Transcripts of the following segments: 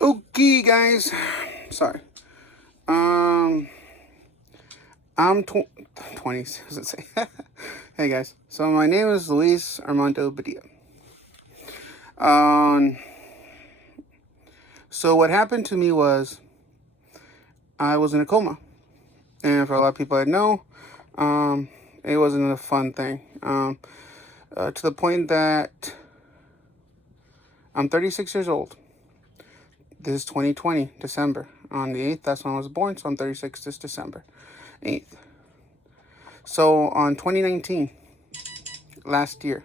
Okay, guys. Sorry. Um, I'm 20. Does it say? Hey, guys. So my name is Luis Armando Badilla. Um, so what happened to me was I was in a coma, and for a lot of people that know, it wasn't a fun thing. To the point that I'm 36 years old. This is 2020, December. On the 8th, that's when I was born, so I'm 36 this December 8th. So on 2019, last year,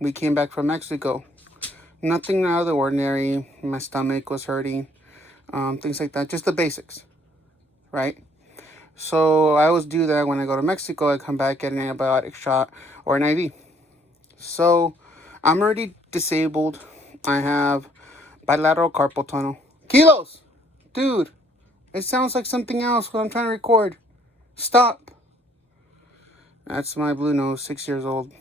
we came back from Mexico. Nothing out of the ordinary. My stomach was hurting, things like that. Just the basics, right? So I always do that when I go to Mexico. I come back, get an antibiotic shot or an IV. So I'm already disabled. I have bilateral carpal tunnel. Kilos! Dude, it sounds like something else when I'm trying to record. Stop. That's my blue nose, 6 years old.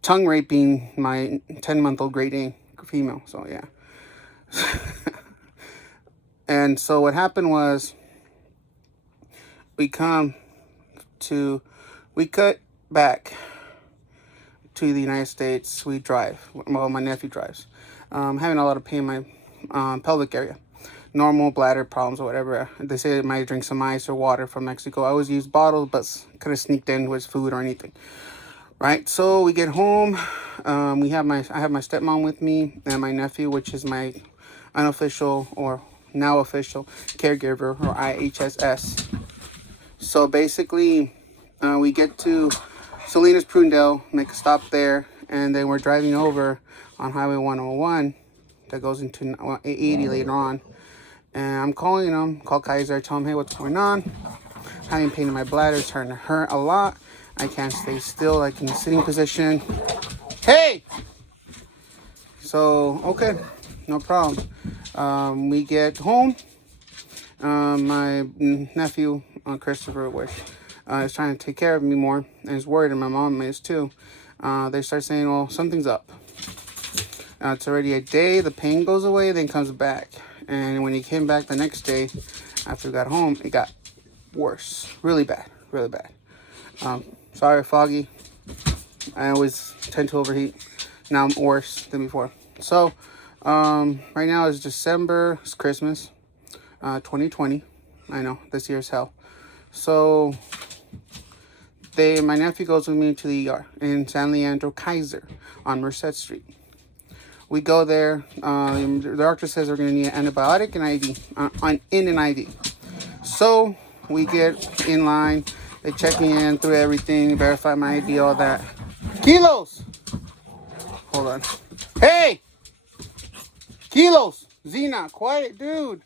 Tongue raping my 10-month-old Great Dane female. So, yeah. And so what happened was we cut back to the United States. We drive. Well, my nephew drives. Having a lot of pain in my pelvic area. Normal bladder problems or whatever. They say I might drink some ice or water from Mexico. I always use bottles, but could have sneaked in with food or anything. Right, so we get home. I have my stepmom with me and my nephew, which is my unofficial or now official caregiver, or IHSS. So basically, we get to Salinas Prudendale, make a stop there, and then we're driving over on Highway 101 that goes into 80 later on. And I'm calling them, call Kiaser, tell them, hey, what's going on? Having pain in my bladder, it's starting to hurt a lot. I can't stay still, like in the sitting position. Hey! So, okay, no problem. We get home. My nephew, Christopher, which is trying to take care of me more and is worried, and my mom is too. They start saying, well, something's up. It's already a day, the pain goes away, then comes back. And when he came back the next day, after we got home, it got worse. Really bad, really bad. Sorry, Foggy. I always tend to overheat. Now I'm worse than before. So, right now is December. It's Christmas, 2020. I know, this year's hell. So, my nephew goes with me to the ER in San Leandro, Kiaser, on Merced Street. We go there. The doctor says we're going to need an antibiotic and IV, in an IV. So, we get in line. They check me in through everything, verify my ID, all that. Kilos! Hold on. Hey! Kilos! Zena, quiet, dude.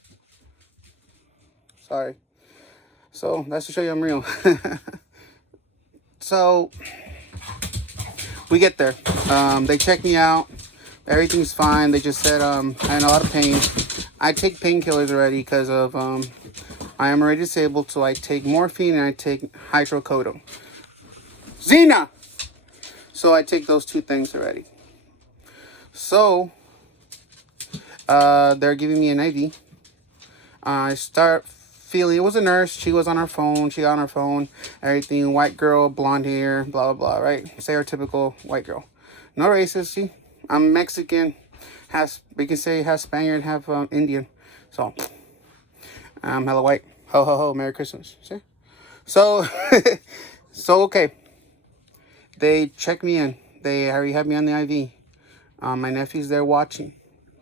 Sorry. So, that's to show you I'm real. So, we get there. They check me out. Everything's fine. They just said I'm in a lot of pain. I take painkillers already because of I am already disabled, so I take morphine and I take hydrocodone. Zena! So I take those two things already. So, they're giving me an IV. I start feeling, it was a nurse, she was on her phone, everything, white girl, blonde hair, blah, blah, blah, right? Stereotypical white girl. No racist, see? I'm Mexican, we can say half Spaniard, half Indian. So, I'm hella white. Ho, ho, ho, Merry Christmas. See? So, okay. They check me in. They already have me on the IV. My nephew's there watching.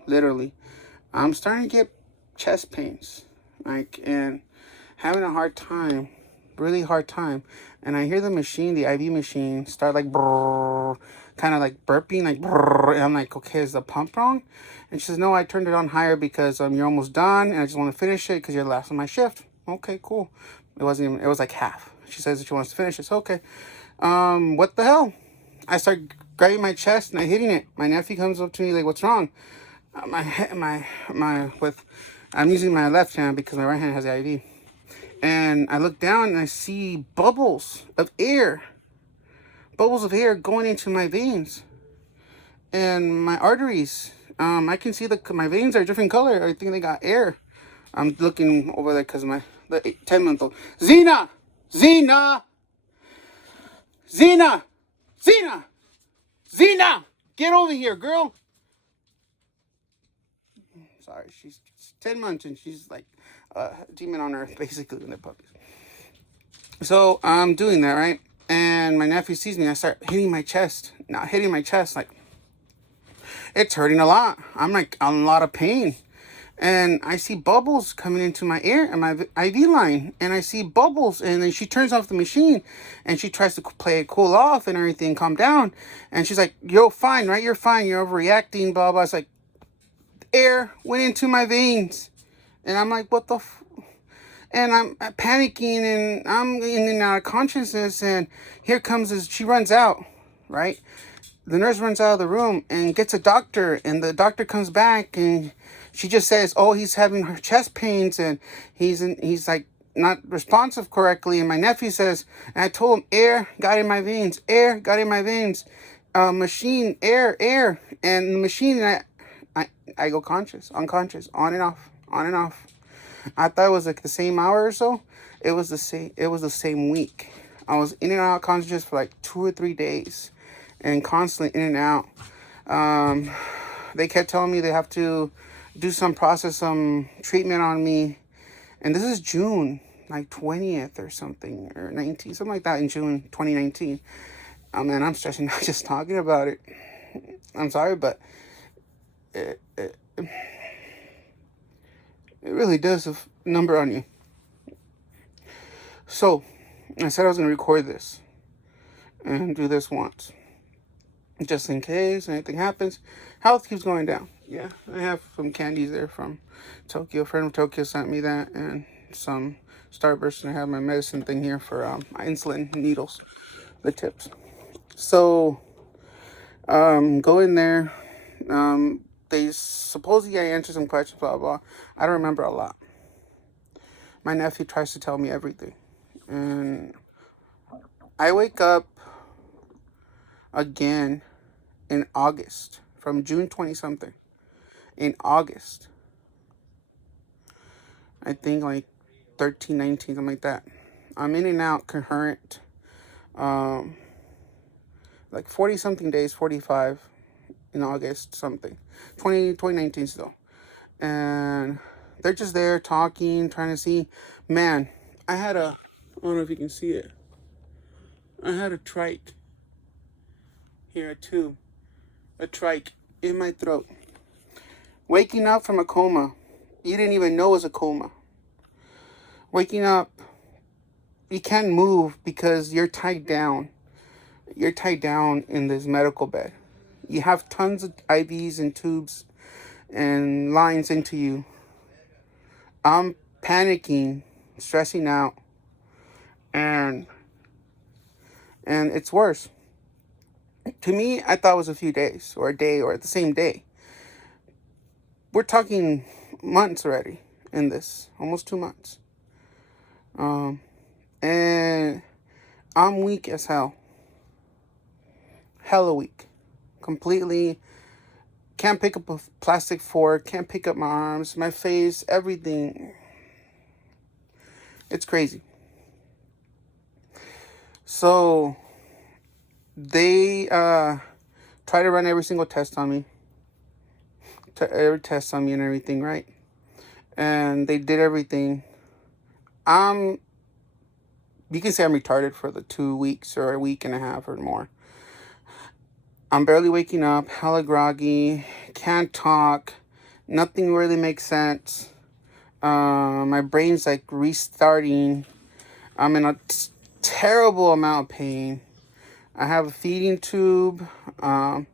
Literally. I'm starting to get chest pains. And having a hard time. Really hard time. And I hear the IV machine, start like brrr, kind of like burping, like brrr. And I'm like, okay, is the pump wrong? And she says, no, I turned it on higher because you're almost done, and I just want to finish it because you're last on my shift. Okay, cool. It was like half. She says that she wants to finish it. So, okay. What the hell? I start grabbing my chest and I'm hitting it. My nephew comes up to me like, what's wrong? I'm using my left hand because my right hand has the IV. And I look down and I see bubbles of air going into my veins and my arteries I can see my veins are a different color. I think they got air. I'm looking over there because the 10-month-old. Zena! Zena! Zena! Zena! Zena! Get over here, girl! Sorry, she's 10 months and she's like a demon on earth, basically, when they're puppies. So I'm doing that, right? And my nephew sees me. I start hitting my chest. Not hitting my chest, like, it's hurting a lot. I'm like, I'm in a lot of pain. And I see bubbles coming into my ear and my IV line. And I see bubbles. And then she turns off the machine. And she tries to play it cool off and everything, calm down. And she's like, yo, fine, right? You're fine. You're overreacting, blah, blah. It's like, air went into my veins. And I'm like, what the and I'm panicking and I'm in and out of consciousness. And here comes this, she runs out, right? The nurse runs out of the room and gets a doctor. And the doctor comes back and she just says, oh, he's having her chest pains and he's like not responsive correctly. And my nephew says, and I told him, air got in my veins, air got in my veins, machine, air. And the machine, I go unconscious, on and off, on and off. I thought it was like the same hour or so. It was the same week. I was in and out of consciousness for like 2 or 3 days, and constantly in and out. They kept telling me they have to do some treatment on me, and this is June, like 20th or something, or 19th, something like that, in June 2019. Man, I'm stressing out just talking about it. I'm sorry, but it really does a number on you. So, I said I was going to record this and do this once. Just in case anything happens. Health keeps going down. Yeah, I have some candies there from Tokyo. A friend from Tokyo sent me that. And some Starburst. And I have my medicine thing here for my insulin needles. The tips. So, go in there. They supposedly I answered some questions, blah, blah. I don't remember a lot. My nephew tries to tell me everything. And I wake up again in August, from June 20-something. In August. I think like 13, 19, something like that. I'm in and out concurrent. Like 40-something days, 45 in August, something. 2019 still. And they're just there talking, trying to see. Man, I don't know if you can see it. I had a trike. Here, a tube. A trike in my throat. Waking up from a coma. You didn't even know it was a coma. Waking up, you can't move because you're tied down. You're tied down in this medical bed. You have tons of IVs and tubes and lines into you. I'm panicking, stressing out, and it's worse. To me, I thought it was a few days, or a day, or the same day. We're talking months already in this, almost 2 months. And I'm weak as hell. Hella weak. Completely. Can't pick up a plastic fork. Can't pick up my arms, my face, everything. It's crazy. So, they try to run every single test on me. Every test on me and everything, right? And they did everything. You can say I'm retarded for the 2 weeks or a week and a half or more. I'm barely waking up, hella groggy, can't talk, nothing really makes sense. My brain's like restarting. I'm in a terrible amount of pain. I have a feeding tube. I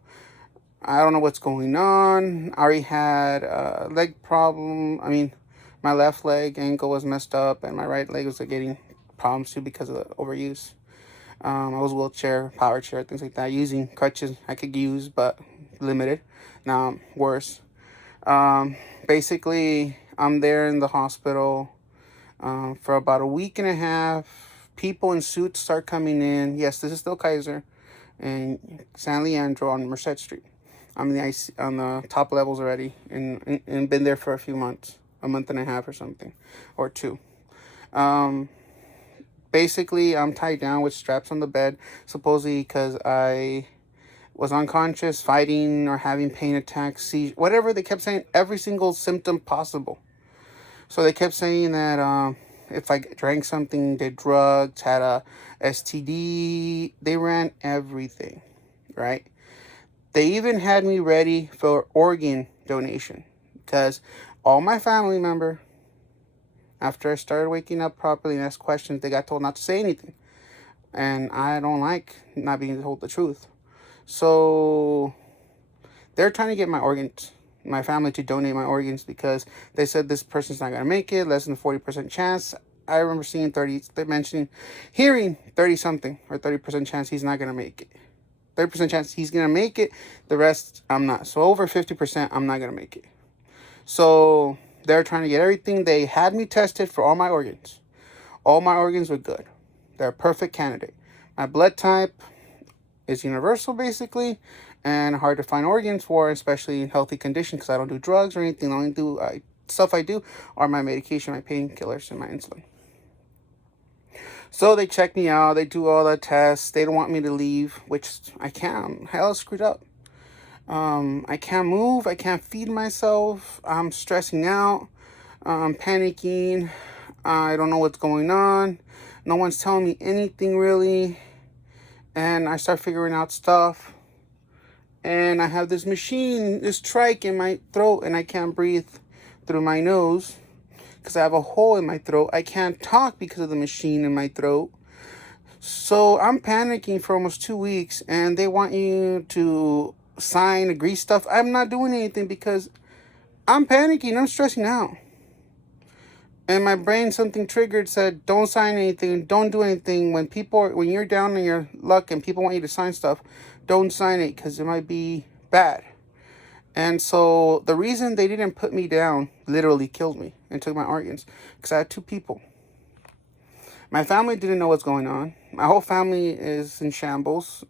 don't know what's going on. I already had a leg problem. I mean, my left leg ankle was messed up, and my right leg was getting problems too because of the overuse. I was wheelchair, power chair, things like that. Using crutches I could use, but limited. Now I'm worse. Basically, I'm there in the hospital for about a week and a half. People in suits start coming in. Yes, this is still Kiaser and San Leandro on Merced Street. I'm in the IC, on the top levels already, and been there for a few months, a month and a half or something, or two. Um, Basically, I'm tied down with straps on the bed, supposedly because I was unconscious, fighting, or having pain attacks, seizure, whatever. They kept saying every single symptom possible. So they kept saying that if I drank something, did drugs, had a STD, they ran everything, right? They even had me ready for organ donation because all my family member, after I started waking up properly and asked questions, they got told not to say anything. And I don't like not being told the truth. So they're trying to get my organs, my family to donate my organs because they said this person's not going to make it, less than 40% chance. I remember seeing 30, they mentioning, hearing 30 something or 30% chance he's not going to make it. 30% chance he's going to make it, the rest I'm not. So over 50% I'm not going to make it. So they're trying to get everything. They had me tested for all my organs. All my organs were good. They're a perfect candidate. My blood type is universal basically and hard to find organs for, especially in healthy condition because I don't do drugs or anything. The only stuff I do are my medication, my painkillers, and my insulin. So they check me out. They do all the tests. They don't want me to leave, which I can't. I'm hella screwed up. I can't move. I can't feed myself. I'm stressing out. I'm panicking. I don't know what's going on. No one's telling me anything really. And I start figuring out stuff. And I have this machine, this trach in my throat, and I can't breathe through my nose because I have a hole in my throat. I can't talk because of the machine in my throat. So I'm panicking for almost 2 weeks, and they want you to sign, agree stuff. I'm not doing anything because I'm panicking. I'm stressing out. And my brain, something triggered, said, don't sign anything. Don't do anything. When you're down in your luck and people want you to sign stuff, don't sign it because it might be bad. And so the reason they didn't put me down literally killed me and took my organs because I had two people. My family didn't know what's going on. My whole family is in shambles.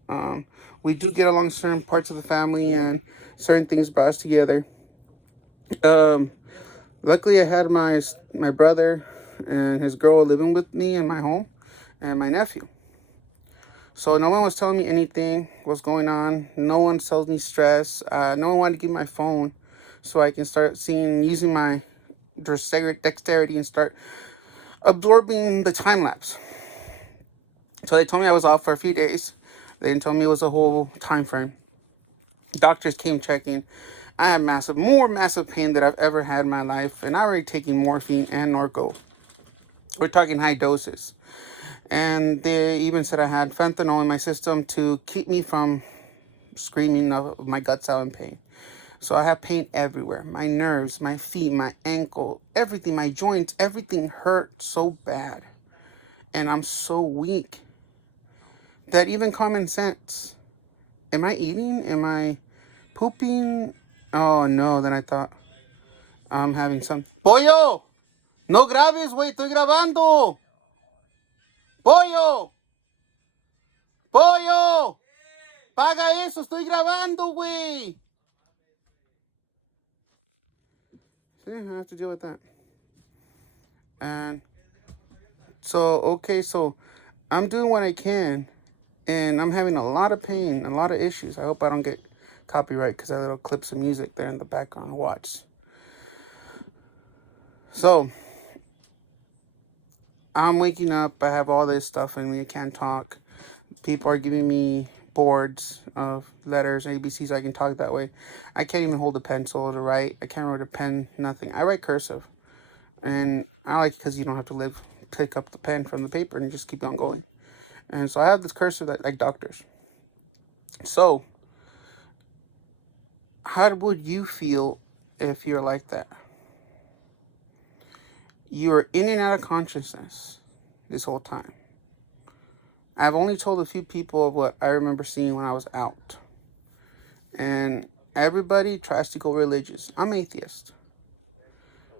We do get along certain parts of the family and certain things brought us together. Um, Luckily, I had my brother and his girl living with me in my home and my nephew. So no one was telling me anything, what's going on. No one tells me stress. No one wanted to give me my phone so I can start using my dexterity and start absorbing the time lapse. So they told me I was off for a few days. They didn't tell me it was a whole time frame. Doctors came checking. I had more massive pain that I've ever had in my life, and I already taking morphine and Norco. We're talking high doses. And they even said I had fentanyl in my system to keep me from screaming of my guts out in pain. So I have pain everywhere. My nerves, my feet, my ankle, everything, my joints, everything hurt so bad. And I'm so weak that even common sense, am I eating? Am I pooping? Oh no, then I thought I'm having some. Pollo! No grabes, güey, estoy grabando! Pollo! Pollo! Paga eso, estoy grabando, güey! See, I have to deal with that. And so I'm doing what I can, and I'm having a lot of pain, a lot of issues. I hope I don't get copyright because that little clips of music there in the background. Watch. So I'm waking up. I have all this stuff in me. I can't talk. People are giving me boards of letters, ABCs, so I can talk that way. I can't even hold a pencil to write. I can't write a pen, nothing. I write cursive. And I like it because you don't have to pick up the pen from the paper and just keep on going. And so I have this cursive that like doctors. So how would you feel if you're like that? You're in and out of consciousness this whole time. I've only told a few people of what I remember seeing when I was out. And everybody tries to go religious. I'm atheist.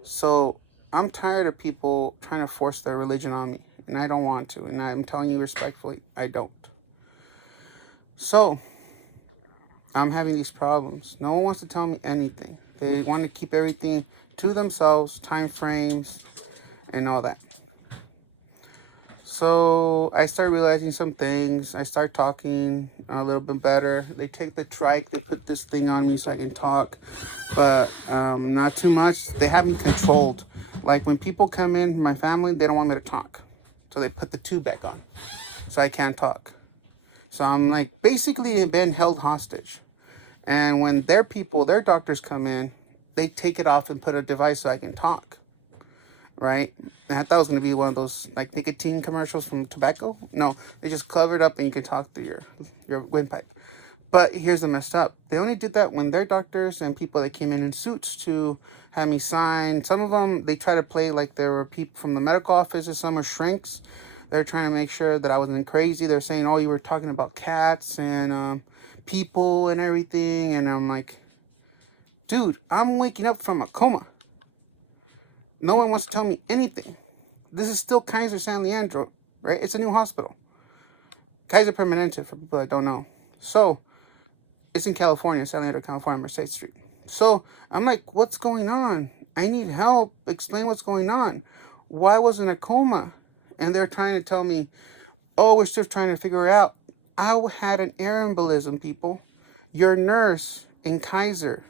So I'm tired of people trying to force their religion on me. And I don't want to. And I'm telling you respectfully, I don't. So I'm having these problems. No one wants to tell me anything. They want to keep everything to themselves, time frames, and all that. So I start realizing some things. I start talking a little bit better. They take the trike, they put this thing on me so I can talk, but not too much. They have me controlled. Like when people come in, my family, they don't want me to talk. So they put the tube back on so I can't talk. So I'm like basically been held hostage. And when their people, their doctors come in, they take it off and put a device so I can talk. Right? And I thought it was going to be one of those like nicotine commercials from tobacco. No, they just cover it up and you can talk through your windpipe. But here's the messed up. They only did that when their doctors and people that came in suits to have me sign. Some of them, they try to play like there were people from the medical office, or some are shrinks. They're trying to make sure that I wasn't crazy. They're saying, oh, you were talking about cats and people and everything. And I'm like, dude, I'm waking up from a coma. No one wants to tell me anything. This is still Kiaser San Leandro, right? It's a new hospital. Kiaser Permanente, for people that don't know. So, it's in California, San Leandro, California, Merced Street. So, I'm like, what's going on? I need help. Explain what's going on. Why wasn't a coma? And they're trying to tell me, oh, we're still trying to figure it out. I had an air embolism, people. Your nurse in Kiaser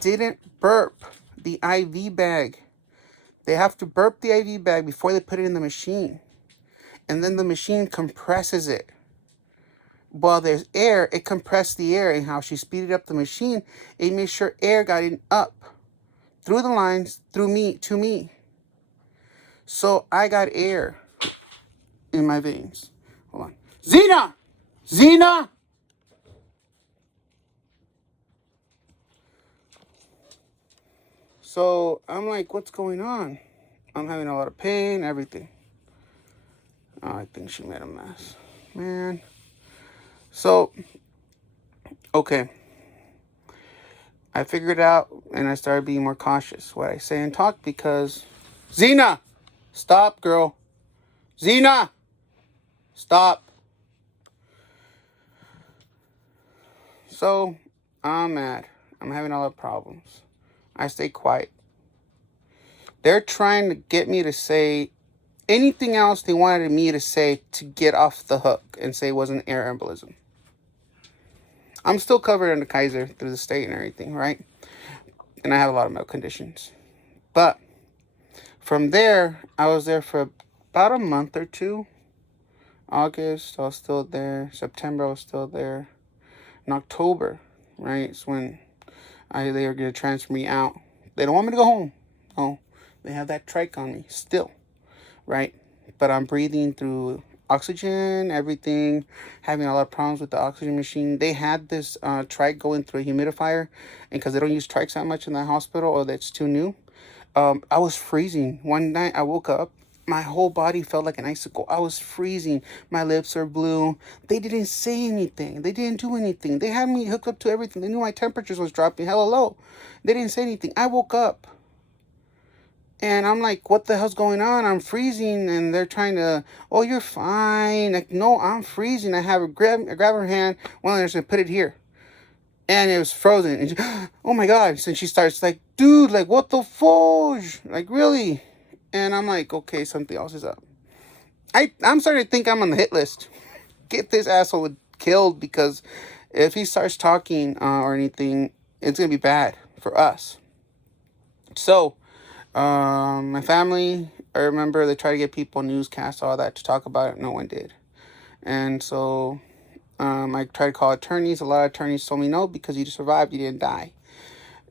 didn't burp the IV bag. They have to burp the IV bag before they put it in the machine. And then the machine compresses it. While there's air, it compressed the air, and how she speeded up the machine, it made sure air got in up through the lines, through me, to me. So I got air in my veins. Hold on. Zena! Zena! So I'm like, what's going on? I'm having a lot of pain, everything. Oh, I think she made a mess. Man. So, okay. I figured out and I started being more cautious what I say and talk because Zena! Stop, girl. Zena! Stop. So, I'm mad. I'm having a lot of problems. I stay quiet. They're trying to get me to say anything else they wanted me to say to get off the hook and say it was an air embolism. I'm still covered under Kiaser through the state and everything, right? And I have a lot of medical conditions. But from there, I was there for about a month or two. August, I was still there. September, I was still there. In October, right, it's when they were going to transfer me out. They don't want me to go home. No, they have that trach on me still, right? But I'm breathing through oxygen, everything, having a lot of problems with the oxygen machine. They had this trach going through a humidifier, and because they don't use trachs that much in the hospital, or that's too new, I was freezing. One night I woke up, my whole body felt like an icicle. I was freezing. My lips are blue. They didn't say anything. They didn't do anything. They had me hooked up to everything. They knew my temperatures was dropping hella low. They didn't say anything. I woke up. And I'm like, what the hell's going on? I'm freezing. And they're trying to, oh, you're fine. Like, no, I'm freezing. I have grab her hand. Well, they're just going to put it here. And it was frozen. And she, oh my God. So she starts like, dude, like, what the fudge? Like, really? And I'm like, okay, something else is up. I'm starting to think I'm on the hit list. Get this asshole killed, because if he starts talking or anything, it's going to be bad for us. So, my family, I remember they tried to get people, newscasts, all that, to talk about it. No one did. And so I tried to call attorneys. A lot of attorneys told me no, because you just survived, you didn't die.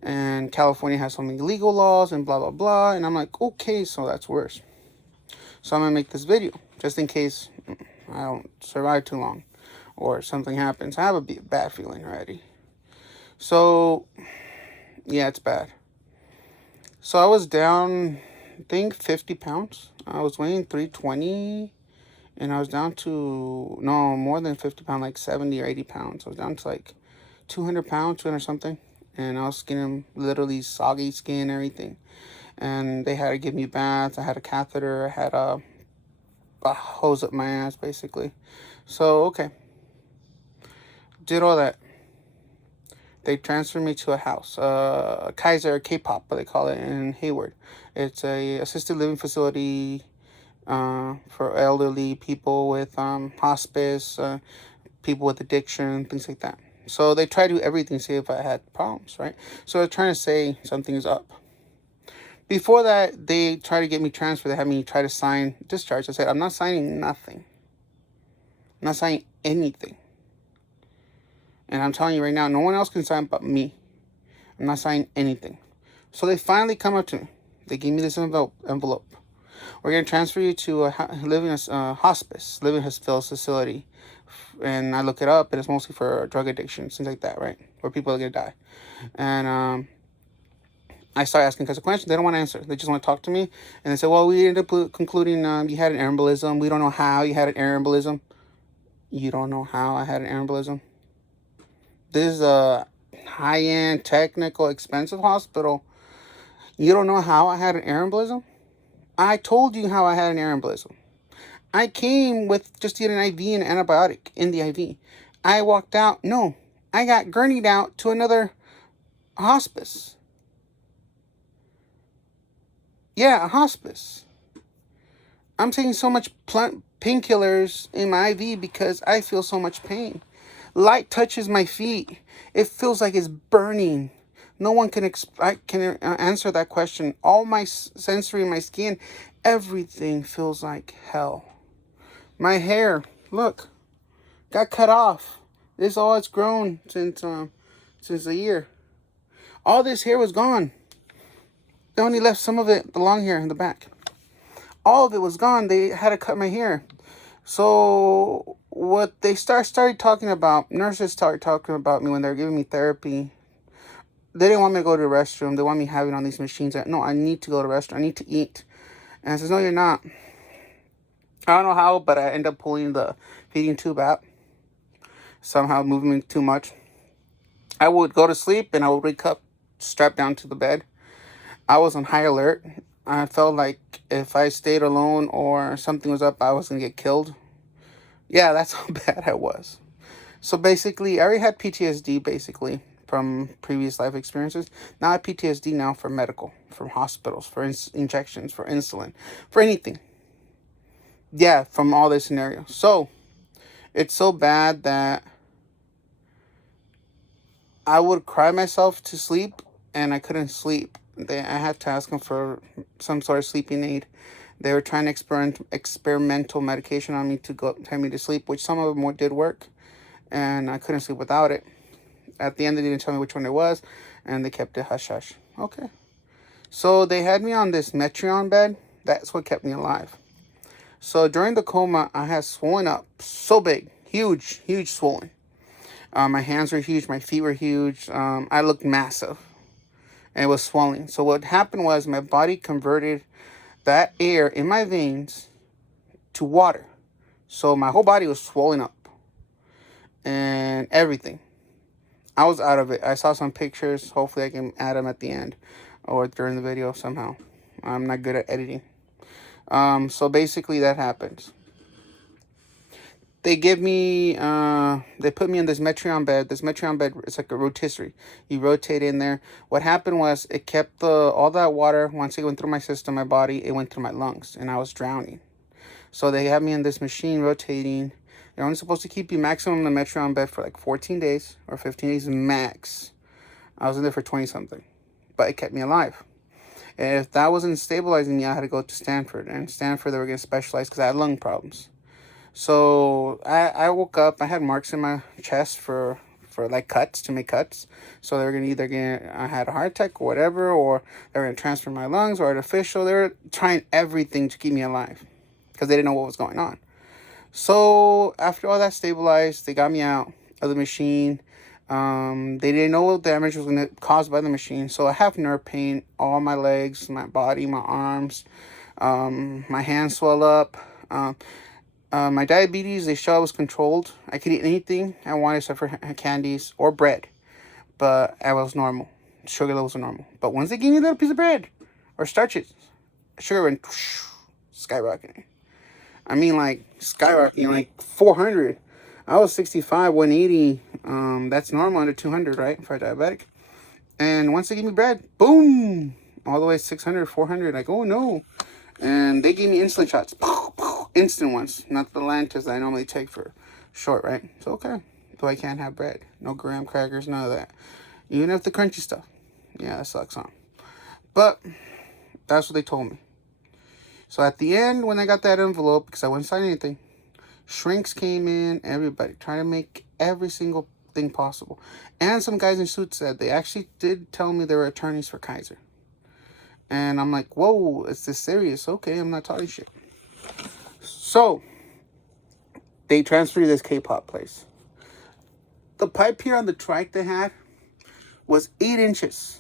And California has so many legal laws and blah, blah, blah. And I'm like, okay, so that's worse. So I'm going to make this video just in case I don't survive too long or something happens. I have a bad feeling already. So, yeah, it's bad. So I was down, I think, 50 pounds. I was weighing 320, and I was down to, no, more than 50 pounds, like 70 or 80 pounds. I was down to like 200 pounds, 200 something. And I was getting literally soggy skin and everything. And they had to give me baths. I had a catheter. I had a hose up my ass, basically. So, okay. Did all that. They transferred me to a house, Kiaser K-pop, what they call it in Hayward. It's a assisted living facility for elderly people with hospice, people with addiction, things like that. So they try to do everything, see if I had problems, right? So they're trying to say something's up. Before that, they tried to get me transferred. They had me try to sign discharge. I said, I'm not signing nothing. I'm not signing anything. And I'm telling you right now, no one else can sign but me. I'm not signing anything. So they finally come up to me. They gave me this envelope. We're going to transfer you to a hospice, living facility. And I look it up, and it's mostly for drug addiction, things like that, right? Where people are going to die. And I start asking guys a question. They don't want to answer. They just want to talk to me. And they say, well, we ended up concluding you had an embolism. We don't know how you had an embolism. You don't know how I had an embolism? This is a high-end, technical, expensive hospital. You don't know how I had an embolism? I told you how I had an embolism. I came with just an IV and an antibiotic in the IV. I walked out. No, I got gurneyed out to another hospice. Yeah, a hospice. I'm taking so much painkillers in my IV because I feel so much pain. Light touches my feet. It feels like it's burning. No one can answer that question. All my sensory in my skin, everything feels like hell. My hair, look, got cut off. This is all it's grown since a year. All this hair was gone. They only left some of it, the long hair in the back. All of it was gone. They had to cut my hair. So what they started talking about, nurses started talking about me when they were giving me therapy. They didn't want me to go to the restroom. They want me having on these machines. No, I need to go to the restroom. I need to eat. And I says, no, you're not. I don't know how, but I end up pulling the feeding tube out. Somehow moving me too much. I would go to sleep and I would wake up strapped down to the bed. I was on high alert. I felt like if I stayed alone or something was up, I was going to get killed. Yeah, that's how bad I was. So basically, I already had PTSD, basically, from previous life experiences. Now I have PTSD now for medical, from hospitals, for injections, for insulin, for anything. Yeah, from all this scenario. So, it's so bad that I would cry myself to sleep, and I couldn't sleep. I had to ask them for some sort of sleeping aid. They were trying to experimental medication on me to tell me to sleep, which some of them did work, and I couldn't sleep without it. At the end, they didn't tell me which one it was, and they kept it hush-hush. Okay. So they had me on this Metreon bed. That's what kept me alive. So during the coma, I had swollen up so big, huge swollen. My hands were huge, my feet were huge. I looked massive, and it was swelling. So what happened was my body converted that air in my veins to water. So my whole body was swollen up and everything. I was out of it. I saw some pictures. Hopefully I can add them at the end or during the video somehow. I'm not good at editing. So basically that happens. They give me, they put me in this Metreon bed. This Metreon bed, it's like a rotisserie. You rotate in there. What happened was it kept all that water, once it went through my system, my body, it went through my lungs, and I was drowning. So they had me in this machine rotating. They're only supposed to keep you maximum in the Metreon bed for like 14 days or 15 days max. I was in there for 20-something, but it kept me alive. And if that wasn't stabilizing me, I had to go to Stanford. And Stanford, they were going to specialize because I had lung problems. So I woke up. I had marks in my chest for like cuts, to make cuts. So they were I had a heart attack or whatever, or they were going to transfer my lungs or artificial. They were trying everything to keep me alive because they didn't know what was going on. So after all that stabilized, they got me out of the machine. They didn't know what damage was going to cause by the machine. So I have nerve pain, all my legs, my body, my arms, my hands swell up. My diabetes, they show I was controlled. I could eat anything I wanted except for candies or bread. But I was normal. Sugar levels were normal. But once they gave me a little piece of bread or starches, sugar went skyrocketing. I mean, like, skyrocketing, like 400. I was 65, 180. That's normal under 200, right? For a diabetic. And once they gave me bread, boom, all the way 600, 400. Like, oh no. And they gave me insulin shots, instant ones, not the Lantus that I normally take for short, right? So okay, so I can't have bread, no graham crackers, none of that. Even if the crunchy stuff, yeah, that sucks, huh? But that's what they told me. So at the end, when I got that envelope, because I wouldn't sign anything, shrinks came in, everybody trying to make every single thing possible. And some guys in suits said they actually did tell me they were attorneys for Kiaser. And I'm like, whoa, is this serious? Okay, I'm not talking shit. So they transferred to this K-pop place. The pipe here on the trike they had was 8 inches.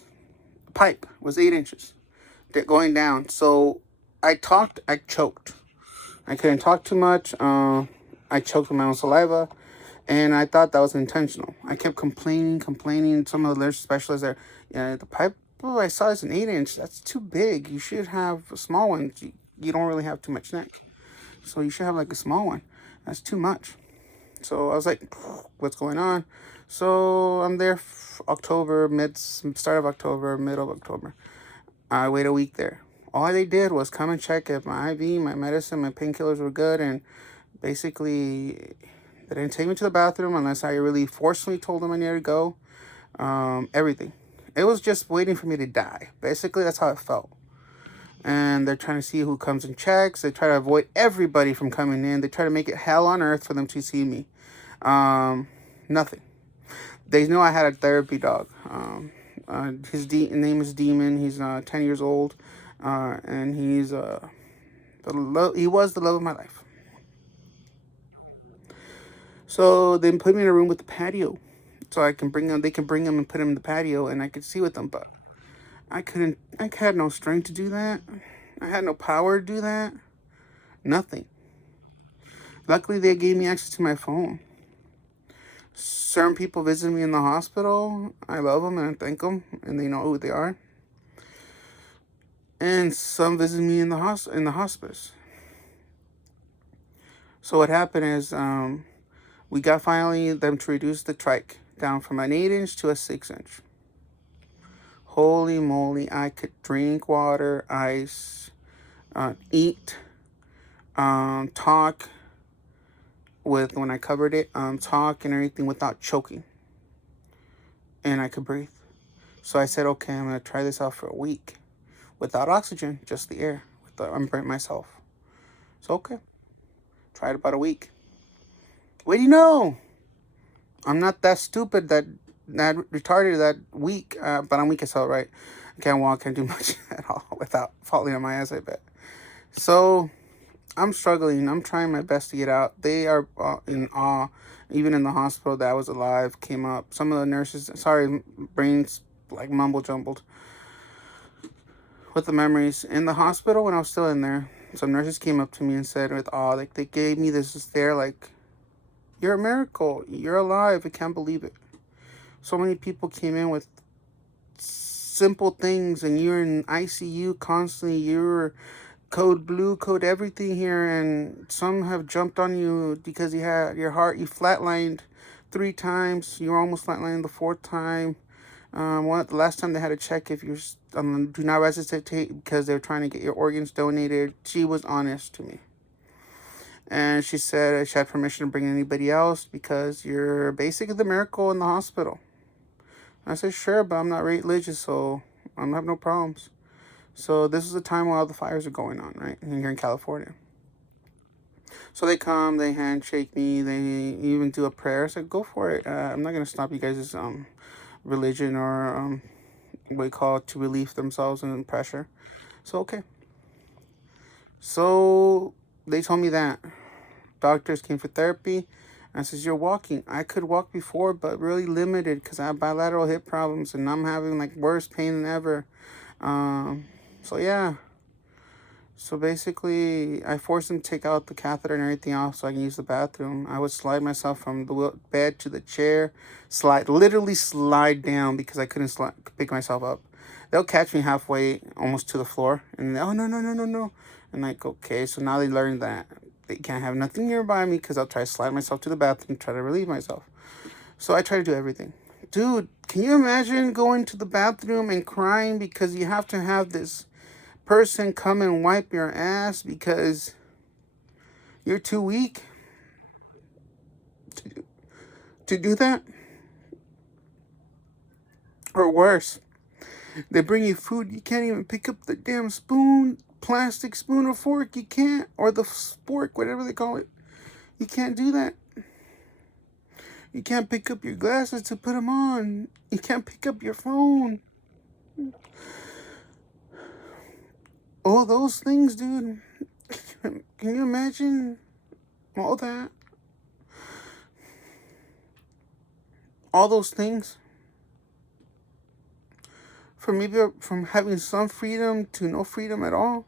The pipe was 8 inches going down. So I choked. I couldn't talk too much. I choked with my own saliva, and I thought that was intentional. I kept complaining. Some of the nurse specialists there, yeah, the pipe, oh, I saw it's an 8 inch. That's too big. You should have a small one. You don't really have too much neck, so you should have like a small one. That's too much. So I was like, what's going on? So I'm there October, start of October, middle of October. I wait a week there. All they did was come and check if my IV, my medicine, my painkillers were good, and basically they didn't take me to the bathroom unless I really forcefully told them I needed to go. Everything. It was just waiting for me to die. Basically, that's how it felt. And they're trying to see who comes and checks. They try to avoid everybody from coming in. They try to make it hell on earth for them to see me. Nothing. They knew I had a therapy dog. His name is Demon. He's 10 years old, and he was the love of my life. So they put me in a room with the patio, so I can bring them. They can bring them and put them in the patio, and I could see with them. But I couldn't. I had no strength to do that. I had no power to do that. Nothing. Luckily, they gave me access to my phone. Certain people visit me in the hospital. I love them and I thank them, and they know who they are. And some visit me in the hospice. So what happened is, we got finally them to reduce the trike down from an 8 inch to a 6 inch. Holy moly! I could drink water, ice, eat, talk with when I covered it, talk and everything without choking, and I could breathe. So I said, okay, I'm gonna try this out for a week, without oxygen, just the air. I'm burnt myself. So okay, tried about a week. What do you know? I'm not that stupid that retarded that weak, but I'm weak as hell, right? I can't walk, can't do much at all without falling on my ass, I bet. So I'm struggling. I'm trying my best to get out. They are in awe. Even in the hospital that I was alive came up. Some of the nurses, sorry, brains like mumble jumbled with the memories. In the hospital when I was still in there, some nurses came up to me and said with awe, like they gave me this stare like, you're a miracle. You're alive. I can't believe it. So many people came in with simple things and you're in ICU constantly. You're code blue, code everything here, and some have jumped on you because you had your heart, you flatlined 3 times. You were almost flatlined the 4th time. The last time they had to check if you're do not resuscitate because they were trying to get your organs donated. She was honest to me. And she said she had permission to bring anybody else because you're basically the miracle in the hospital. I said, sure, but I'm not religious, so I don't have no problems. So this is the time while the fires are going on, right? Here in California. So they come, they handshake me, they even do a prayer. I said, go for it. I'm not going to stop you guys' religion or what you call it, to relieve themselves and pressure. So, okay. So they told me that. Doctors came for therapy. I says, you're walking. I could walk before, but really limited because I have bilateral hip problems and I'm having like worse pain than ever. So yeah. So basically, I forced them to take out the catheter and everything off so I can use the bathroom. I would slide myself from the bed to the chair, literally slide down because I couldn't pick myself up. They'll catch me halfway, almost to the floor, and oh no no no no no, and like okay, so now they learned that They can't have nothing nearby me because I'll try to slide myself to the bathroom and try to relieve myself. So I try to do everything. Dude, can you imagine going to the bathroom and crying because you have to have this person come and wipe your ass because you're too weak to do that? Or worse, they bring you food, you can't even pick up the damn spoon, plastic spoon or fork, you can't, or the spork, whatever they call it. You can't do that. You can't pick up your glasses to put them on. You can't pick up your phone. All those things, dude. Can you imagine all that? All those things. From having some freedom to no freedom at all.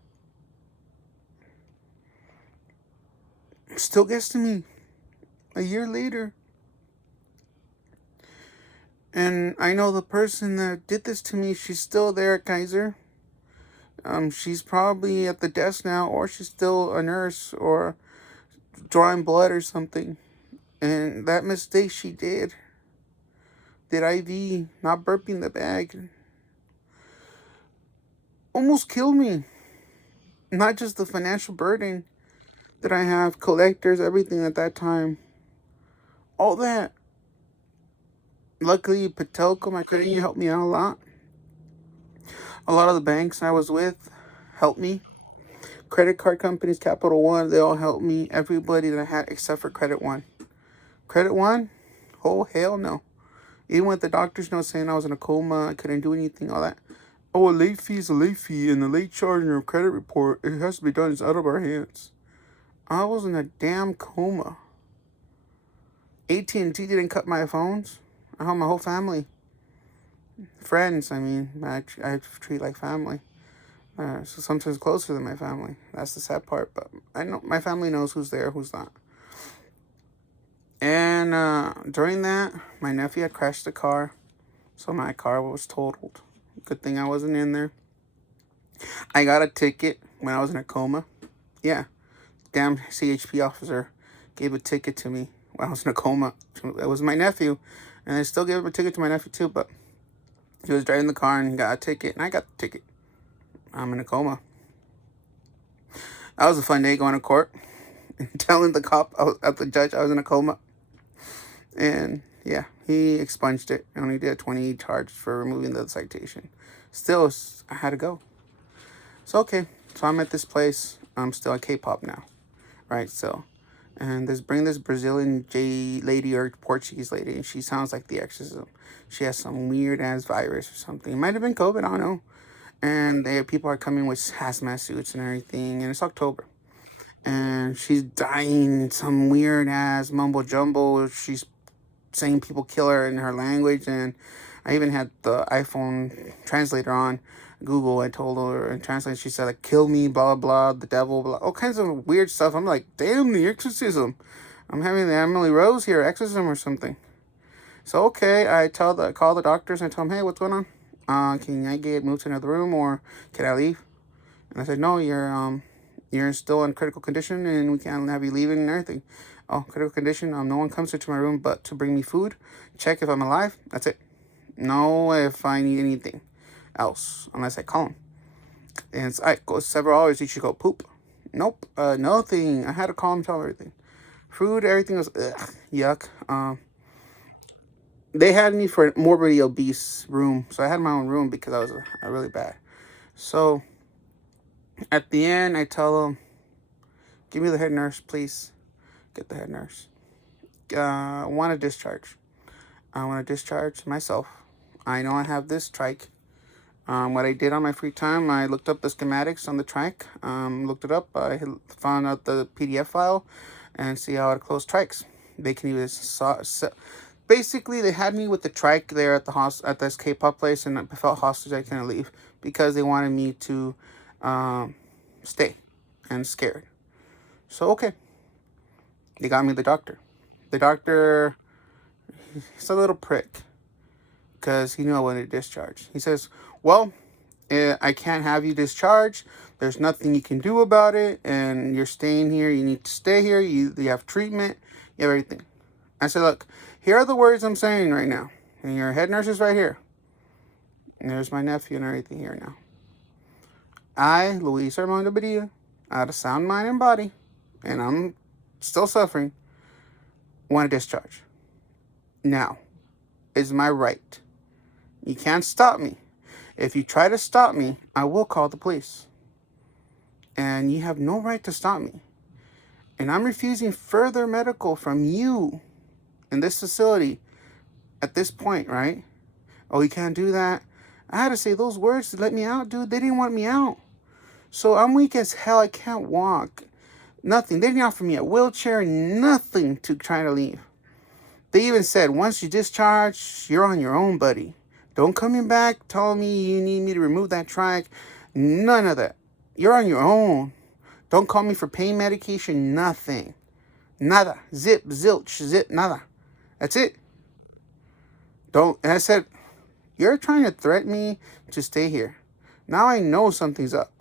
Still gets to me. A year later. And I know the person that did this to me, she's still there at Kiaser. She's probably at the desk now, or she's still a nurse, or drawing blood or something. And that mistake she did IV, not burping the bag, almost killed me. Not just the financial burden that I have, collectors, everything at that time. All that. Luckily, Patelco, my credit union, helped me out a lot. A lot of the banks I was with helped me. Credit card companies, Capital One, they all helped me. Everybody that I had except for Credit One. Credit One? Oh, hell no. Even with the doctor's note saying I was in a coma, I couldn't do anything, all that. Oh, a late fee is a late fee, and the late charge in your credit report, it has to be done. It's out of our hands. I was in a damn coma. AT&T didn't cut my phones. I had my whole family. Friends, I mean, I treat like family. So sometimes closer than my family. That's the sad part, but I know my family knows who's there, who's not. And during that, my nephew had crashed the car, so my car was totaled. Good thing I wasn't in there. I got a ticket when I was in a coma. Yeah, damn CHP officer gave a ticket to me when I was in a coma. It was my nephew, and I still gave him a ticket to my nephew too, but he was driving the car and got a ticket, and I got the ticket. I'm in a coma. That was a fun day going to court and telling the cop, at the judge, I was in a coma. And yeah, he expunged it. I only did a 20 charge for removing the citation. Still, I had to go. So, okay. So I'm at this place. I'm still at K-pop now. Right, so. And bring this Brazilian lady or Portuguese lady. And she sounds like the exorcism. She has some weird-ass virus or something. It might have been COVID, I don't know. And people are coming with hazmat suits and everything. And it's October. And she's dying some weird-ass mumbo-jumbo. She's saying people kill her in her language, and I even had the iPhone translator on Google. I told her and translate. She said like, "Kill me, blah blah, the devil, blah," all kinds of weird stuff. I'm like, damn, the exorcism. I'm having the Emily Rose here, exorcism or something. So okay, I call the doctors and I tell them, hey, what's going on? Can I get moved to another room or can I leave? And I said, no, you're still in critical condition and we can't have you leaving and everything. Oh, critical condition. No one comes into my room but to bring me food, check if I'm alive. That's it. No, if I need anything else, unless I call him. And it's, it goes several hours. You should go poop. Nope. Nothing. I had to call him, tell him everything. Food, everything was yuck. They had me for a morbidly obese room, so I had my own room because I was really bad. So at the end, I tell them, "Give me the head nurse, please." Get the head nurse. I want to discharge. I want to discharge myself. I know I have this trike. What I did on my free time, I looked up the schematics on the trike. Looked it up. I found out the PDF file and see how to close trikes. They can use basically, they had me with the trike there at the at this K-pop place, and I felt hostage. I couldn't leave because they wanted me to stay and scared. So okay. They got me the doctor. The doctor, he's a little prick because he knew I wanted to discharge. He says, well, I can't have you discharged. There's nothing you can do about it, and you're staying here. You need to stay here. You have treatment. You have everything. I said, look, here are the words I'm saying right now. And your head nurse is right here. And there's my nephew and everything here now. I, Luis Armando Badilla, out of sound mind and body, and I'm still suffering, want a discharge. Now is my right. You can't stop me. If you try to stop me, I will call the police. And you have no right to stop me. And I'm refusing further medical from you in this facility at this point, right? Oh, you can't do that. I had to say those words to let me out, dude. They didn't want me out. So I'm weak as hell. I can't walk. Nothing. They didn't offer me a wheelchair, nothing to try to leave. They even said, once you discharge, you're on your own, buddy. Don't come back telling me you need me to remove that trach. None of that. You're on your own. Don't call me for pain medication. Nothing. Nada. Zip, zilch, zip, nada. That's it. Don't. And I said, you're trying to threaten me to stay here. Now I know something's up.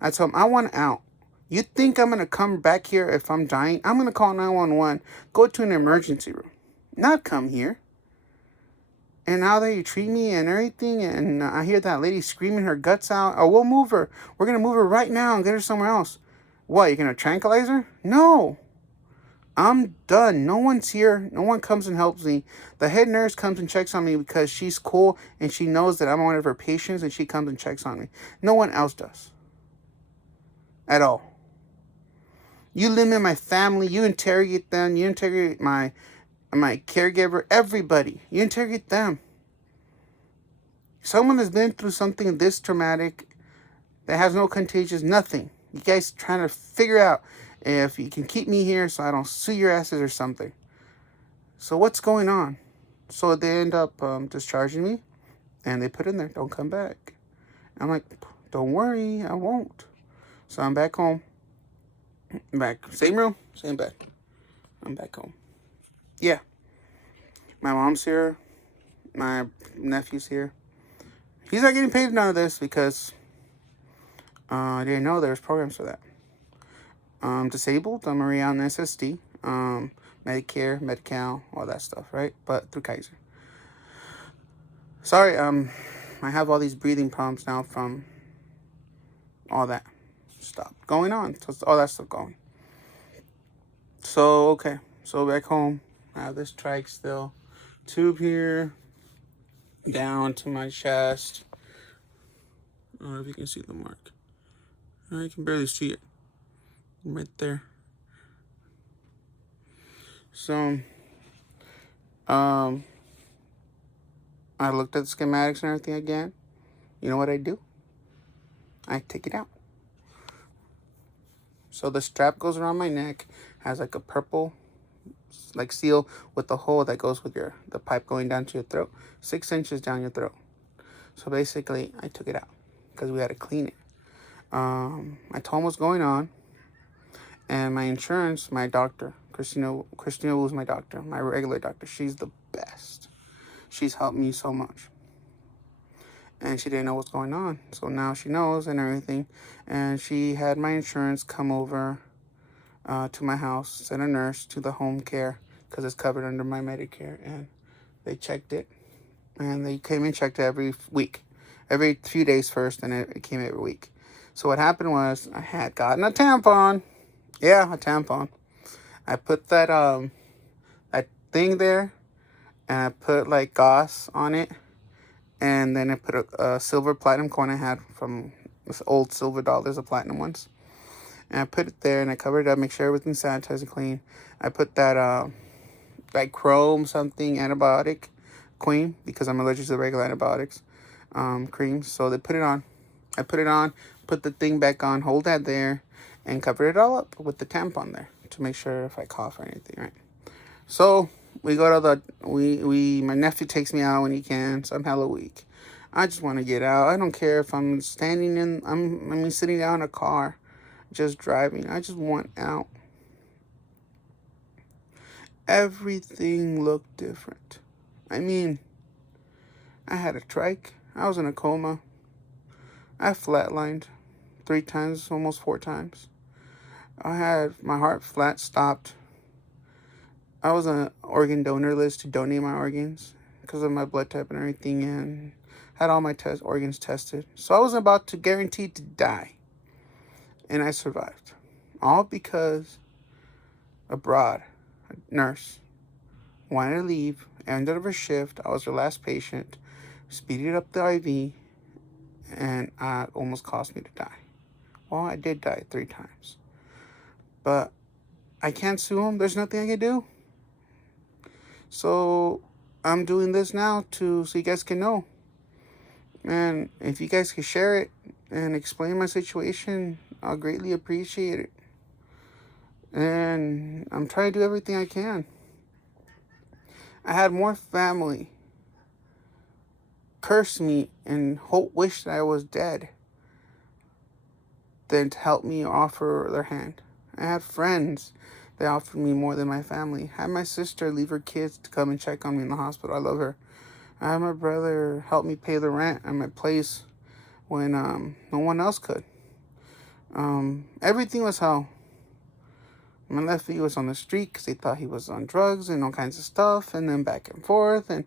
I told him, I want out. You think I'm going to come back here if I'm dying? I'm going to call 911, go to an emergency room, not come here. And now that you treat me and everything, and I hear that lady screaming her guts out, oh, we'll move her. We're going to move her right now and get her somewhere else. What, you're going to tranquilize her? No. I'm done. No one's here. No one comes and helps me. The head nurse comes and checks on me because she's cool and she knows that I'm one of her patients and she comes and checks on me. No one else does. At all. You limit my family. You interrogate them. You interrogate my caregiver. Everybody. You interrogate them. Someone that's been through something this traumatic that has no contagious, nothing. You guys trying to figure out if you can keep me here so I don't sue your asses or something. So what's going on? So they end up discharging me, and they put in there, don't come back. I'm like, don't worry, I won't. So I'm back home. Back, same room, same bed. I'm back home. Yeah. My mom's here. My nephew's here. He's not getting paid none of this because I didn't know there was programs for that. Disabled, I'm already on SSD, Medicare, Medi-Cal, all that stuff, right? But through Kiaser. Sorry, I have all these breathing problems now from all that stuff going on. So all that stuff going. So, okay. So back home, I have this trach still. Tube here, down to my chest. I don't know if you can see the mark. I can barely see it. Right there. So, I looked at the schematics and everything again. You know what I do? I take it out. So the strap goes around my neck, has like a purple like seal with the hole that goes with the pipe going down to your throat, 6 inches down your throat. So basically, I took it out because we had to clean it. I told him what's going on, and my insurance, my doctor, Christina was my doctor, my regular doctor. She's the best. She's helped me so much. And she didn't know what's going on. So now she knows and everything. And she had my insurance come over to my house, send a nurse to the home care because it's covered under my Medicare. And they checked it. And they came and checked it every week. Every few days first, and it came every week. So what happened was I had gotten a tampon. Yeah, a tampon. I put that thing there, and I put like gauze on it, and then I put a silver platinum coin I had from this old silver dollars, the platinum ones, and I put it there, and I covered it up, make sure everything's sanitized and clean. I put that like chrome something antibiotic cream because I'm allergic to the regular antibiotics creams. So they put it on. I put it on, put the thing back on, hold that there, and cover it all up with the tampon there to make sure if I cough or anything, right? So we go to my nephew takes me out when he can, so I'm hella weak. I just want to get out. I don't care if I'm sitting down in a car, just driving. I just want out. Everything looked different. I mean, I had a trach. I was in a coma. I flatlined 3 times, almost 4 times. I had my heart flat stopped. I was on an organ donor list to donate my organs because of my blood type and everything, and had all my organs tested. So I was about to guaranteed to die, and I survived. All because a broad, a nurse, wanted to leave, ended of her shift. I was her last patient, speeded up the IV, and it almost cost me to die. Well, I did die 3 times. But I can't sue him. There's nothing I can do. So I'm doing this now so you guys can know. And if you guys can share it and explain my situation, I'll greatly appreciate it. And I'm trying to do everything I can. I had more family curse me and wish that I was dead than to help me or offer their hand. I had friends that offered me more than my family. I had my sister leave her kids to come and check on me in the hospital. I love her. I had my brother help me pay the rent at my place when no one else could. Everything was hell. My nephew was on the street because they thought he was on drugs and all kinds of stuff, and then back and forth, and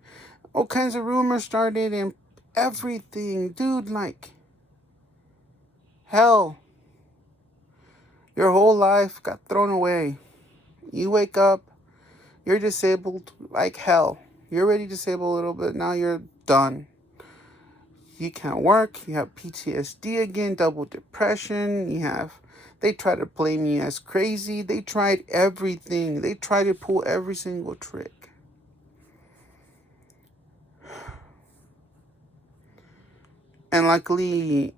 all kinds of rumors started and everything. Dude, like, hell. Your whole life got thrown away. You wake up, you're disabled like hell. You're already disabled a little bit, now you're done. You can't work, you have PTSD again, double depression, they try to blame you as crazy. They tried everything. They tried to pull every single trick. And luckily,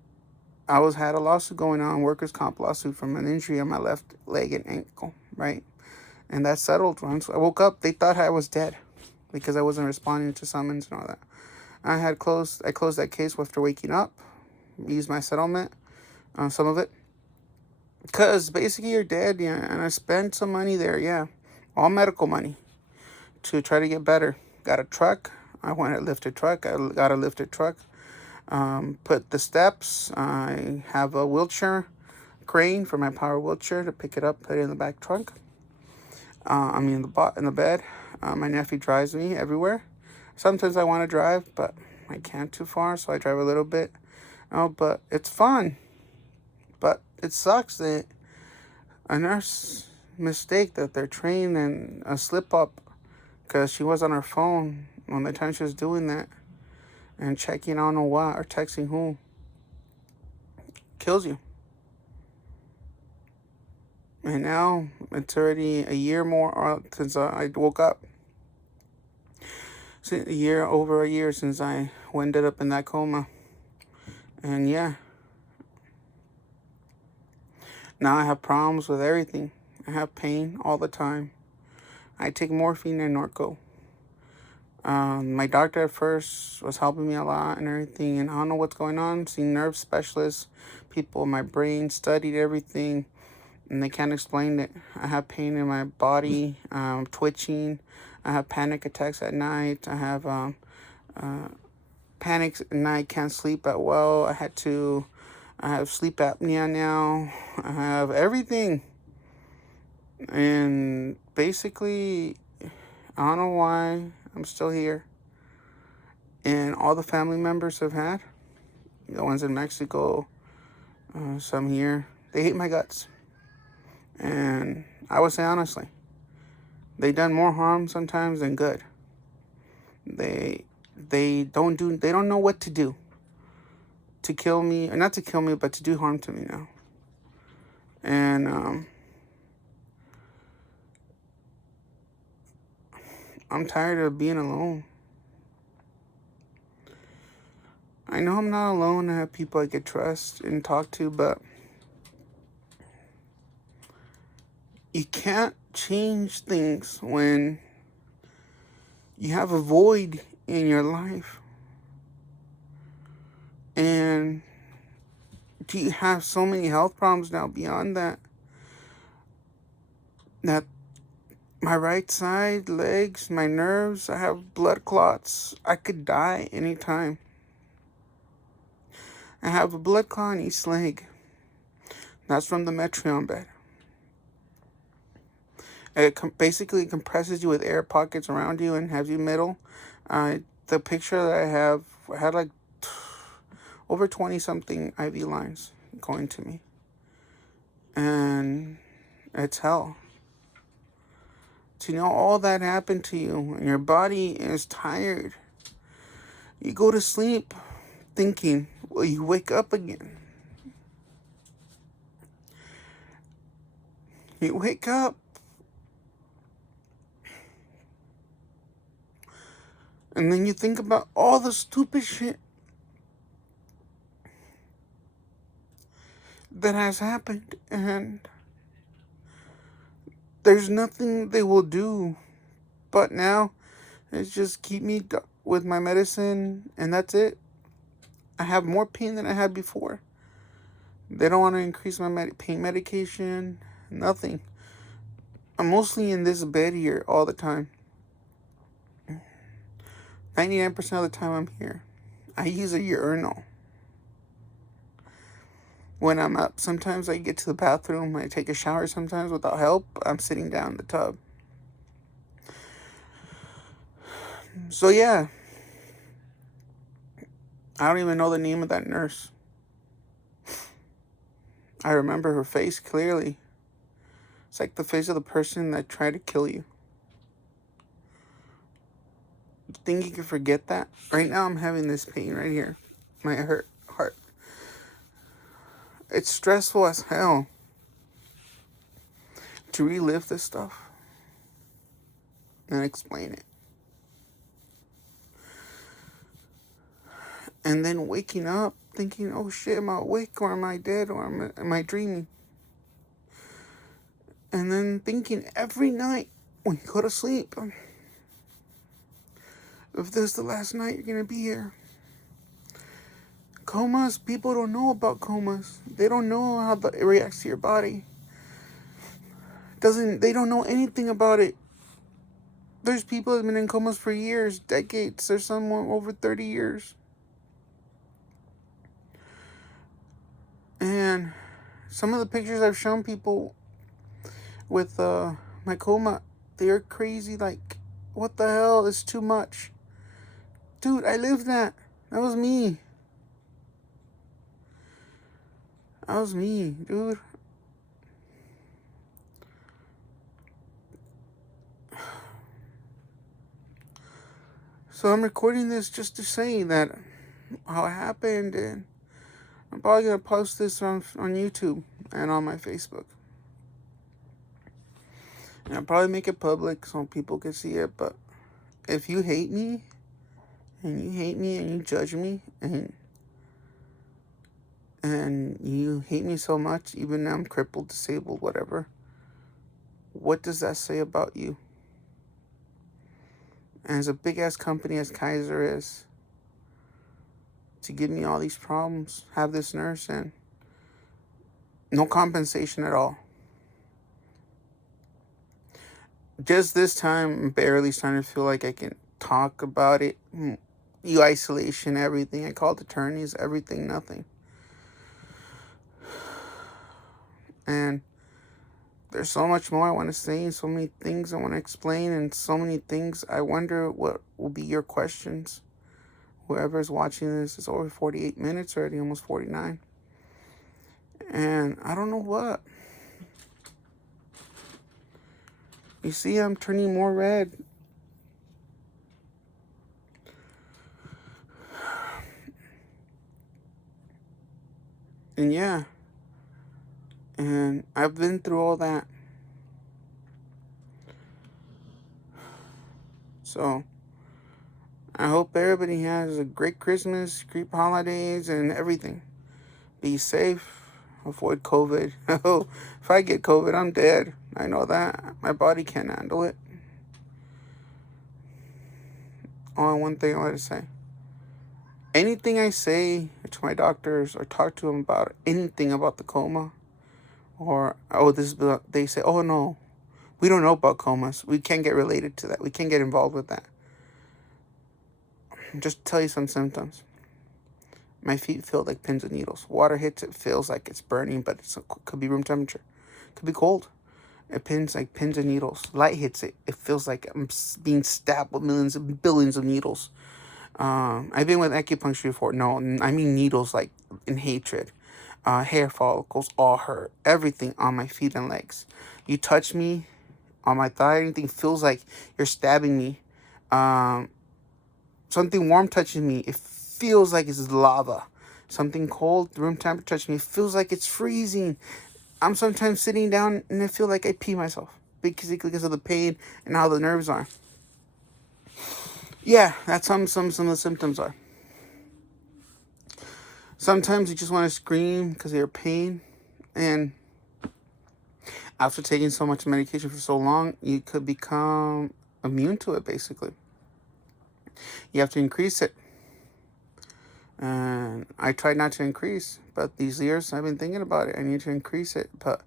I had a lawsuit going on, workers' comp lawsuit from an injury on my left leg and ankle, right? And that settled. Once I woke up, they thought I was dead because I wasn't responding to summons and all that. I closed that case after waking up, used my settlement, some of it. Because basically you're dead, yeah. And I spent some money there, yeah. All medical money to try to get better. Got a truck. I wanted a lifted truck. I got a lifted truck. Put the steps. I have a wheelchair crane for my power wheelchair to pick it up, put it in the back trunk. In the bed. My nephew drives me everywhere. Sometimes I want to drive, but I can't too far, so I drive a little bit. But it's fun. But it sucks that a nurse mistake that they're trained and a slip up because she was on her phone on the time she was doing that and checking I don't know what or texting who kills you. And now it's already a year more since I woke up. Over a year since I ended up in that coma. And yeah. Now I have problems with everything. I have pain all the time. I take morphine and Norco. My doctor at first was helping me a lot and everything, and I don't know what's going on. Seen nerve specialists, people in my brain, studied everything, and they can't explain it. I have pain in my body, twitching. I have panic attacks at night. I have panics at night, can't sleep at well. I have sleep apnea now. I have everything. And basically, I don't know why I'm still here. And all the family members I've had, the ones in Mexico, some here, they hate my guts. And I would say honestly, they done more harm sometimes than good. They don't know what to do to kill me, or not to kill me, but to do harm to me now. And I'm tired of being alone. I know I'm not alone. I have people I could trust and talk to, but you can't change things when you have a void in your life. And you have so many health problems now beyond that my right side, legs, my nerves, I have blood clots. I could die anytime. I have a blood clot in each leg. That's from the Metreon bed. It basically compresses you with air pockets around you and has you middle. The picture that I have had like over 20 something IV lines going to me. And it's hell. To know all that happened to you and your body is tired. You go to sleep thinking, will you wake up again? You wake up and then you think about all the stupid shit that has happened, and there's nothing they will do but now it's just keep me with my medicine, and that's it. I have more pain than I had before. They don't want to increase my pain medication, nothing. I'm mostly in this bed here all the time. 99% of the time I'm here. I use a urinal. When I'm up, sometimes I get to the bathroom, I take a shower sometimes without help. I'm sitting down in the tub. So yeah, I don't even know the name of that nurse. I remember her face clearly. It's like the face of the person that tried to kill you. You think you can forget that? Right now I'm having this pain right here. My heart. It's stressful as hell to relive this stuff and explain it. And then waking up thinking, oh shit, am I awake or am I dead or am I dreaming? And then thinking every night when you go to sleep, if this is the last night you're going to be here. Comas, people don't know about comas. They don't know how it reacts to your body. They don't know anything about it. There's people that have been in comas for years, decades. There's someone over 30 years. And some of the pictures I've shown people with my coma, they're crazy. Like, what the hell? It's too much. Dude, I lived that. That was me. That was me, dude. So I'm recording this just to say that how it happened, and I'm probably going to post this on YouTube and on my Facebook. And I'll probably make it public so people can see it, but if you hate me, and you judge me, and you hate me so much, even though I'm crippled, disabled, whatever, what does that say about you? And as a big-ass company as Kiaser is, to give me all these problems, have this nurse, and no compensation at all. Just this time, I'm barely starting to feel like I can talk about it. You isolation, everything. I called attorneys, everything, nothing. And there's so much more I want to say, so many things I want to explain, and so many things I wonder what will be your questions. Whoever's watching this is over 48 minutes already, almost 49. And I don't know what. You see, I'm turning more red. And yeah. And I've been through all that. So I hope everybody has a great Christmas, great holidays, and everything. Be safe. Avoid COVID. Oh, if I get COVID, I'm dead. I know that. My body can't handle it. Only one thing I want to say. Anything I say to my doctors or talk to them about anything about the coma, or, they say, oh no, we don't know about comas. We can't get related to that. We can't get involved with that. Just tell you some symptoms. My feet feel like pins and needles. Water hits it, feels like it's burning, but it could be room temperature. Could be cold. It pins like pins and needles. Light hits it. It feels like I'm being stabbed with millions and billions of needles. I've been with acupuncture before. No, I mean needles like in hatred. Hair follicles all hurt. Everything on my feet and legs. You touch me on my thigh, anything feels like you're stabbing me. Something warm touching me, it feels like it's lava. Something cold, room temperature touching me, it feels like it's freezing. I'm sometimes sitting down and I feel like I pee myself because of the pain and how the nerves are. Yeah, that's some of the symptoms are. Sometimes you just want to scream because of your pain, and after taking so much medication for so long, you could become immune to it, basically. You have to increase it. And I tried not to increase, but these years I've been thinking about it. I need to increase it. But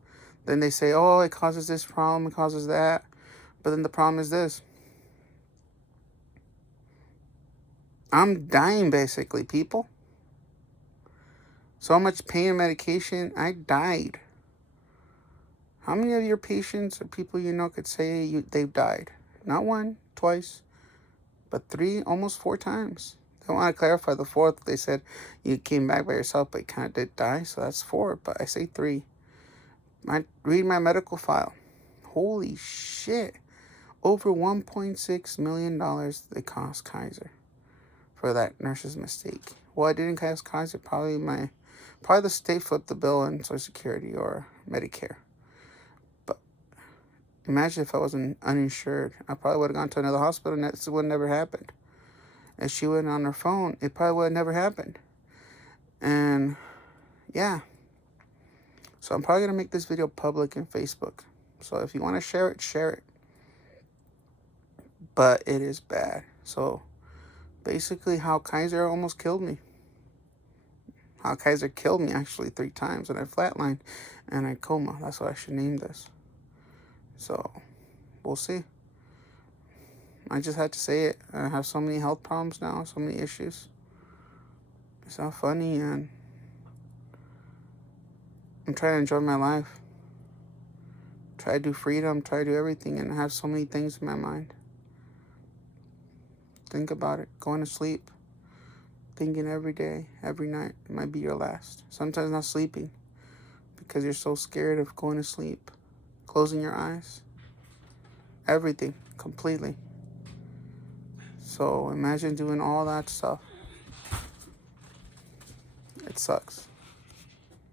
then they say, oh, it causes this problem, it causes that. But then the problem is this. I'm dying, basically, people. So much pain and medication, I died. How many of your patients or people you know could say they've died? Not one, twice, but 3, almost 4 times. I want to clarify the 4th. They said you came back by yourself, but you kind of did die, so that's 4. But I say 3. Read my medical file. Holy shit! Over $1.6 million they cost Kiaser for that nurse's mistake. Well, I didn't cost Kiaser. Probably the state flipped the bill on Social Security or Medicare. But imagine if I wasn't uninsured. I probably would have gone to another hospital and that would never happened. If she went on her phone, it probably would have never happened. And yeah. So I'm probably going to make this video public in Facebook. So if you want to share it, share it. But it is bad. So basically how Kiaser almost killed me. How Kiaser killed me actually 3 times and I flatlined and I coma. That's what I should name this. So we'll see. I just had to say it. I have so many health problems now, so many issues. It's not funny, and I'm trying to enjoy my life. Try to do freedom, try to do everything, and I have so many things in my mind. Think about it. Going to sleep. Thinking every day, every night. It might be your last. Sometimes not sleeping because you're so scared of going to sleep. Closing your eyes. Everything. Completely. So imagine doing all that stuff. It sucks.